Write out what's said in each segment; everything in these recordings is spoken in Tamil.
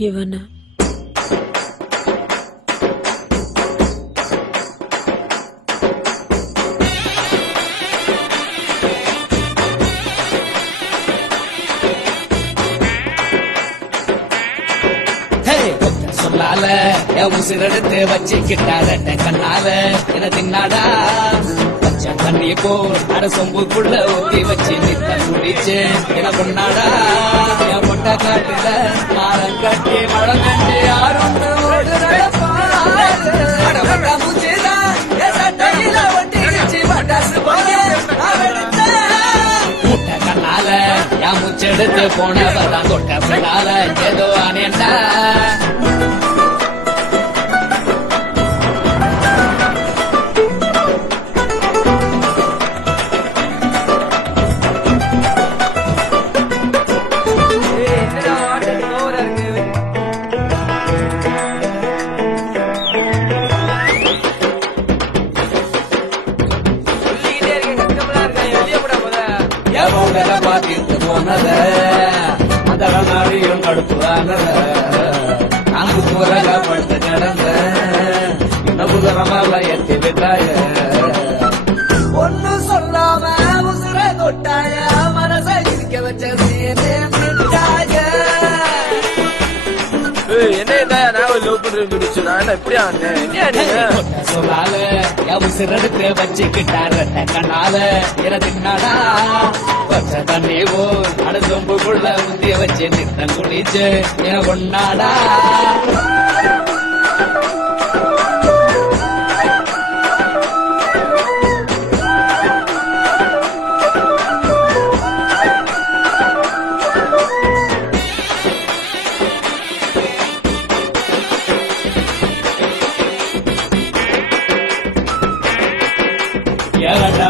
இவன சொல்லால என் உசிரெடுத்து வச்சுக்கிட்டார கண்ணால என தின்னாடா பச்ச தண்ணி போல் அட சொம்புக்குள்ள ஊத்தி வச்சு நித்த குடிச்சு என பொண்ணாடா என் பொட்ட காட்டுல மாறம் கட்டி மழம் கட்டி யாரும் கண்ணால என் முச்செடுத்து போனவதான் தொட்ட பின்னால ஏதோ ஆனேண்டா பாத்திட்டு போனத அந்த நாடியும் கடுப்புவானத நான்கு போராக படுத்து கிடந்த இன்னும் புதரமாக எத்தி விட்டாய ஒன்னு சொல்லாம உசுர தொட்டாய மனச இருக்க வச்ச சொல்லால உசிரெடுத்து வச்சுக்கிட்டார கண்ணால இறதுனாடா பச்ச தண்ணி போல் அடுத்தொம்புக்குள்ள முந்திய வச்சு நித்தம் குடிச்சு என பொண்ணாடா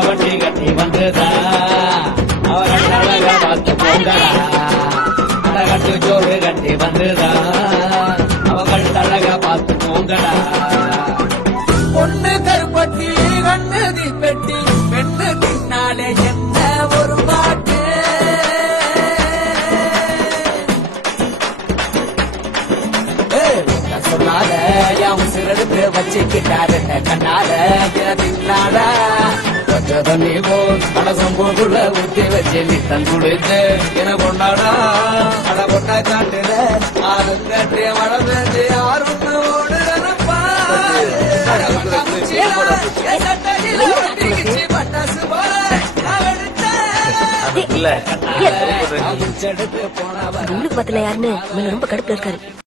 வட்டி கட்டி வந்ததா அவன் அழகா பார்த்து போங்கடா அழகட்டு ஜோறு கட்டி வந்ததா அவங்கள் அழகா பார்த்து போங்கடா பொண்ணு கருப்பட்டி கண்ணு தீப்பெட்டி பெண்ணு பின்னாலே என்ன ஒரு பாட்டு சொன்னால என் சிறடுத்து வச்சுக்கிட்டாரு கண்ணால தின்னாடா தண்ணி போல் அடசம்போக்குள்ள ஊத்தி வச்சு நித்தம் குடிச்சு என கொண்டாடா அட பொட்டா காட்டுல ஆறு கட்டி மழை பெஞ்சு யாரும் போன ரொம்ப கடுப்புல இருக்காரு.